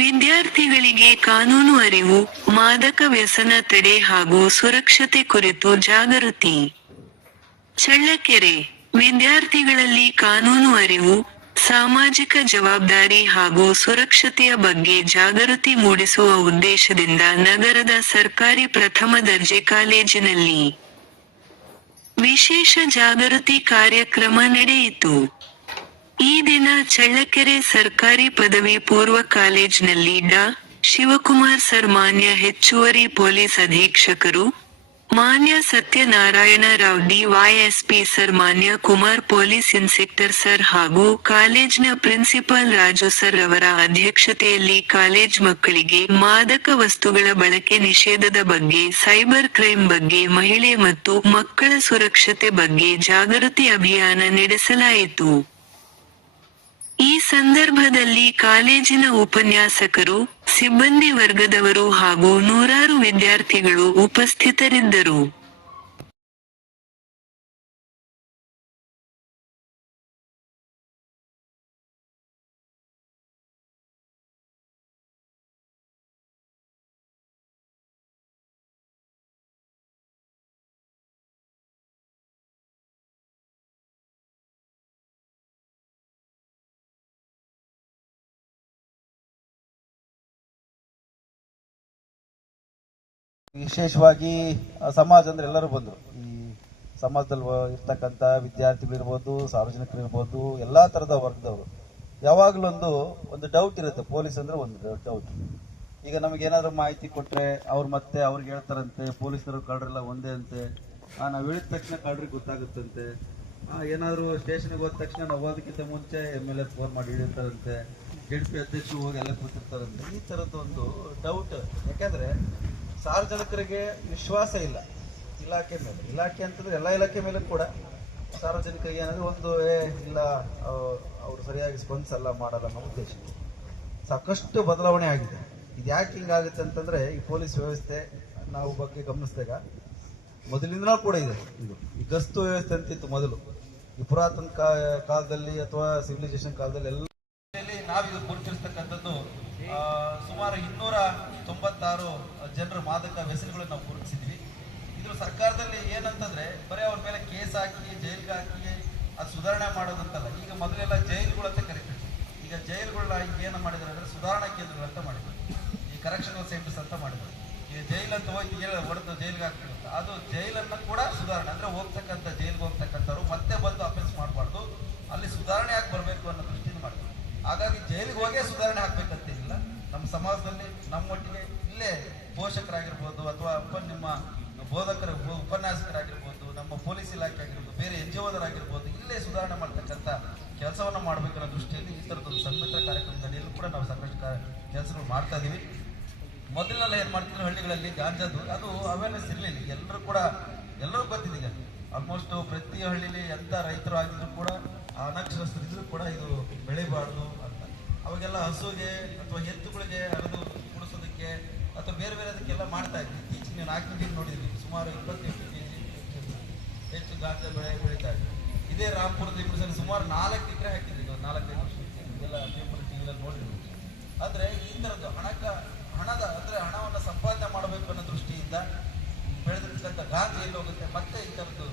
ವಿದ್ಯಾರ್ಥಿಗಳಿಗೆ ಕಾನೂನು ಅರಿವು, ಮಾದಕ ವ್ಯಸನ ತಡೆ ಹಾಗೂ ಸುರಕ್ಷತೆ ಕುರಿತು ಜಾಗೃತಿ. ಚಳ್ಳಕೆರೆ: ವಿದ್ಯಾರ್ಥಿಗಳಲ್ಲಿ ಕಾನೂನು ಅರಿವು, ಸಾಮಾಜಿಕ ಜವಾಬ್ದಾರಿ ಹಾಗೂ ಸುರಕ್ಷತೆಯ ಬಗ್ಗೆ ಜಾಗೃತಿ ಮೂಡಿಸುವ ಉದ್ದೇಶದಿಂದ ನಗರದ ಸರ್ಕಾರಿ ಪ್ರಥಮ ದರ್ಜೆ ಕಾಲೇಜಿನಲ್ಲಿ ವಿಶೇಷ ಜಾಗೃತಿ ಕಾರ್ಯಕ್ರಮ ನಡೆಯಿತು. ಈ ದಿನ ಚಳ್ಳಕೆರೆ ಸರ್ಕಾರಿ ಪದವಿ ಪೂರ್ವ ಕಾಲೇಜಿನಲ್ಲಿ ಡಾ. ಶಿವಕುಮಾರ್ ಸರ್, ಮಾನ್ಯ ಹೆಚ್ಚುವರಿ ಪೊಲೀಸ್ ಅಧೀಕ್ಷಕರು, ಮಾನ್ಯ ಸತ್ಯನಾರಾಯಣ ರಾವ್ ಡಿವೈಎಸ್ಪಿ ಸರ್, ಮಾನ್ಯ ಕುಮಾರ್ ಪೊಲೀಸ್ ಇನ್ಸ್ಪೆಕ್ಟರ್ ಸರ್ ಹಾಗೂ ಕಾಲೇಜಿನ ಪ್ರಿನ್ಸಿಪಾಲ್ ರಾಜು ಸರ್ ರವರ ಅಧ್ಯಕ್ಷತೆಯಲ್ಲಿ ಕಾಲೇಜ್ ಮಕ್ಕಳಿಗೆ ಮಾದಕ ವಸ್ತುಗಳ ಬಳಕೆ ನಿಷೇಧದ ಬಗ್ಗೆ, ಸೈಬರ್ ಕ್ರೈಂ ಬಗ್ಗೆ, ಮಹಿಳೆ ಮತ್ತು ಮಕ್ಕಳ ಸುರಕ್ಷತೆ ಬಗ್ಗೆ ಜಾಗೃತಿ ಅಭಿಯಾನ ನಡೆಸಲಾಯಿತು. ಈ ಸಂದರ್ಭದಲ್ಲಿ ಕಾಲೇಜಿನ ಉಪನ್ಯಾಸಕರು, ಸಿಬ್ಬಂದಿ ವರ್ಗದವರು ಹಾಗೂ ನೂರಾರು ವಿದ್ಯಾರ್ಥಿಗಳು ಉಪಸ್ಥಿತರಿದ್ದರು. ವಿಶೇಷವಾಗಿ ಸಮಾಜ ಅಂದ್ರೆ ಎಲ್ಲರೂ ಬಂದರು. ಈ ಸಮಾಜದಲ್ಲಿ ಇರ್ತಕ್ಕಂಥ ವಿದ್ಯಾರ್ಥಿಗಳಿರ್ಬೋದು, ಸಾರ್ವಜನಿಕರು ಇರ್ಬೋದು, ಎಲ್ಲಾ ತರದ ವರ್ಗದವರು. ಯಾವಾಗಲೂ ಒಂದು ಡೌಟ್ ಇರುತ್ತೆ. ಪೊಲೀಸ್ ಅಂದ್ರೆ ಒಂದು ಡೌಟ್. ಈಗ ನಮ್ಗೆ ಏನಾದ್ರು ಮಾಹಿತಿ ಕೊಟ್ರೆ ಅವ್ರು ಮತ್ತೆ ಅವ್ರಿಗೆ ಹೇಳ್ತಾರಂತೆ, ಪೊಲೀಸರು ಕಳ್ಳರೆಲ್ಲ ಒಂದೇ ಅಂತೆ, ನಾವು ಹೇಳಿದ ತಕ್ಷಣ ಕಳ್ಳರಿಗೆ ಗೊತ್ತಾಗುತ್ತಂತೆ, ಏನಾದ್ರು ಸ್ಟೇಷನ್ಗೆ ಹೋದ ತಕ್ಷಣ ನಾವು ಹೋಗೋದಕ್ಕಿಂತ ಮುಂಚೆ MLA ಫೋನ್ ಮಾಡಿ ಹಿಡಿತಾರಂತೆ, JDP ಅಧ್ಯಕ್ಷರು ಹೋಗಿ ಎಲ್ಲ ಕೂತಿರ್ತಾರಂತೆ. ಈ ತರದ್ದು ಒಂದು ಡೌಟ್. ಯಾಕಂದ್ರೆ ಸಾರ್ವಜನಿಕರಿಗೆ ವಿಶ್ವಾಸ ಇಲ್ಲ ಇಲಾಖೆ ಮೇಲೆ. ಇಲಾಖೆ ಅಂತಂದ್ರೆ ಎಲ್ಲ ಇಲಾಖೆ ಮೇಲೆ ಕೂಡ ಸಾರ್ವಜನಿಕರಿಗೆ ಏನಾದ್ರು ಇಲ್ಲ, ಅವರು ಸರಿಯಾಗಿ ಸ್ಪಂದಿಸಲ್ಲ, ಮಾಡಲ್ಲ ಅನ್ನೋ ಉದ್ದೇಶ. ಸಾಕಷ್ಟು ಬದಲಾವಣೆ ಆಗಿದೆ. ಇದು ಯಾಕೆ ಹಿಂಗಾಗುತ್ತೆ ಅಂತಂದ್ರೆ, ಈ ಪೊಲೀಸ್ ವ್ಯವಸ್ಥೆ ನಾವು ಬಗ್ಗೆ ಗಮನಿಸಿದಾಗ ಮೊದಲಿಂದನೂ ಕೂಡ ಇದೆ. ಈ ಗಸ್ತು ವ್ಯವಸ್ಥೆ ಅಂತಿತ್ತು ಮೊದಲು, ಈ ಪುರಾತನ ಕಾಲದಲ್ಲಿ ಅಥವಾ ಸಿವಿಲೈಸೇಷನ್ ಕಾಲದಲ್ಲಿ ಎಲ್ಲ ನಾವೀಗ ಗುರುತಿಸ್ತಕ್ಕಂಥದ್ದು ಸುಮಾರು 296 ಜನರ ಮಾದಕ ವ್ಯಸನಗಳನ್ನು ನಾವು ಗುರುತಿಸಿದ್ವಿ. ಇದ್ರ ಸರ್ಕಾರದಲ್ಲಿ ಏನಂತಂದ್ರೆ ಬರೀ ಅವ್ರ ಮೇಲೆ ಕೇಸ್ ಹಾಕಿ ಜೈಲ್ಗೆ ಹಾಕಿ ಅದು ಸುಧಾರಣೆ ಮಾಡೋದಂತಲ್ಲ. ಈಗ ಮೊದಲೆಲ್ಲ ಜೈಲುಗಳು ಅಂತ ಕರೀತಾರೆ. ಈಗ ಜೈಲುಗಳನ್ನ ಈಗ ಏನು ಮಾಡಿದ್ದಾರೆ ಅಂದ್ರೆ ಸುಧಾರಣಾ ಕೇಂದ್ರಗಳು ಅಂತ ಮಾಡಿದ್ರು, ಈ ಕರೆಕ್ಷನಲ್ ಸೆಂಟರ್ಸ್ ಅಂತ ಮಾಡಿದ್ರು. ಈಗ ಜೈಲ್ ಅಂತ ಹೋಗಿ ಹೊಡೆದು ಜೈಲ್ಗೆ ಹಾಕ್ತಿರುತ್ತೆ. ಅದು ಜೈಲನ್ನು ಕೂಡ ಸುಧಾರಣೆ ಅಂದ್ರೆ ಹೋಗ್ತಕ್ಕಂಥ ಜೈಲ್ಗೆ ಹೋಗ್ತಕ್ಕಂಥವ್ರು ಮತ್ತೆ ಬಂದು ಅಫೆನ್ಸ್ ಮಾಡಬಾರ್ದು, ಅಲ್ಲಿ ಸುಧಾರಣೆ ಆಗಿ ಬರಬೇಕು ಅನ್ನೋ ದೃಷ್ಟಿಯಿಂದ ಮಾಡ್ತಾರೆ. ಹಾಗಾಗಿ ಜೈಲಿಗೆ ಹೋಗೇ ಸುಧಾರಣೆ ಆಗ್ಬೇಕಂತೇನಿಲ್ಲ. ನಮ್ಮ ಸಮಾಜದಲ್ಲಿ ನಮ್ಮೊಟ್ಟಿಗೆ ಇಲ್ಲೇ ಪೋಷಕರಾಗಿರ್ಬೋದು ಅಥವಾ ನಿಮ್ಮ ಬೋಧಕರು, ಉಪನ್ಯಾಸಕರಾಗಿರ್ಬೋದು, ನಮ್ಮ ಪೊಲೀಸ್ ಇಲಾಖೆ ಆಗಿರ್ಬೋದು, ಬೇರೆ NGOದರಾಗಿರ್ಬೋದು, ಇಲ್ಲೇ ಸುಧಾರಣೆ ಮಾಡ್ತಕ್ಕಂಥ ಕೆಲಸವನ್ನ ಮಾಡಬೇಕನ್ನೋ ದೃಷ್ಟಿಯಲ್ಲಿ ಈ ಥರದೊಂದು ಸಂಮಿತ್ರ ಕಾರ್ಯಕ್ರಮದಲ್ಲಿಯೂ ಕೂಡ ನಾವು ಸಾಕಷ್ಟು ಕೆಲಸಗಳು ಮಾಡ್ತಾ ಇದೀವಿ. ಮೊದಲೆಲ್ಲ ಏನ್ ಮಾಡ್ತಿದ್ರು, ಹಳ್ಳಿಗಳಲ್ಲಿ ಗಾಂಜಾದು ಅದು ಅವೇರ್ನೆಸ್ ಇರಲಿಲ್ಲ. ಎಲ್ಲರೂ ಗೊತ್ತಿದೆ. ಆಲ್ಮೋಸ್ಟ್ ಪ್ರತಿ ಹಳ್ಳಿಲಿ ಎಂತ ರೈತರು ಆಗಿದ್ರು ಕೂಡ, ಅನಕ್ಷರಸ್ಥರಿದ್ರು ಕೂಡ ಇದು ಬೆಳಿಬಾರ್ದು ಅಂತ. ಅವಾಗೆಲ್ಲ ಹಸುಗೆ ಅಥವಾ ಎತ್ತುಗಳಿಗೆ ಹರಿದು ಕುಡಿಸೋದಕ್ಕೆ ಅಥವಾ ಬೇರೆ ಅದಕ್ಕೆಲ್ಲ ಮಾಡ್ತಾ ಇದ್ವಿ. ಇತ್ತೀಚೆಗೆ 4 ಕೆಜಿ ನೋಡಿದ್ವಿ, ಸುಮಾರು 28 ಕೆಜಿ ಹೆಚ್ಚು ಗಾಂಜಾ ಬೆಳೀತಾ ಇದ್ವಿ. ಇದೇ ರಾಮಪುರದಲ್ಲಿ ಸುಮಾರು 4 ಎಕರೆ ಹಾಕಿದ್ವಿ. 4-5 ವರ್ಷ ಇದೆಲ್ಲ ಪೇಪರ್ ಟಿವಿಯಲ್ಲಿ ನೋಡಿದ್ವಿ. ಆದ್ರೆ ಈ ತರದ್ದು ಹಣವನ್ನು ಸಂಪಾದನೆ ಮಾಡಬೇಕು ಅನ್ನೋ ದೃಷ್ಟಿಯಿಂದ ಬೆಳೆದಿರ್ತಕ್ಕಂಥ ಗಾಂಜಾ ಎಲ್ಲಿ ಹೋಗುತ್ತೆ, ಮತ್ತೆ ಈ ತರದ್ದು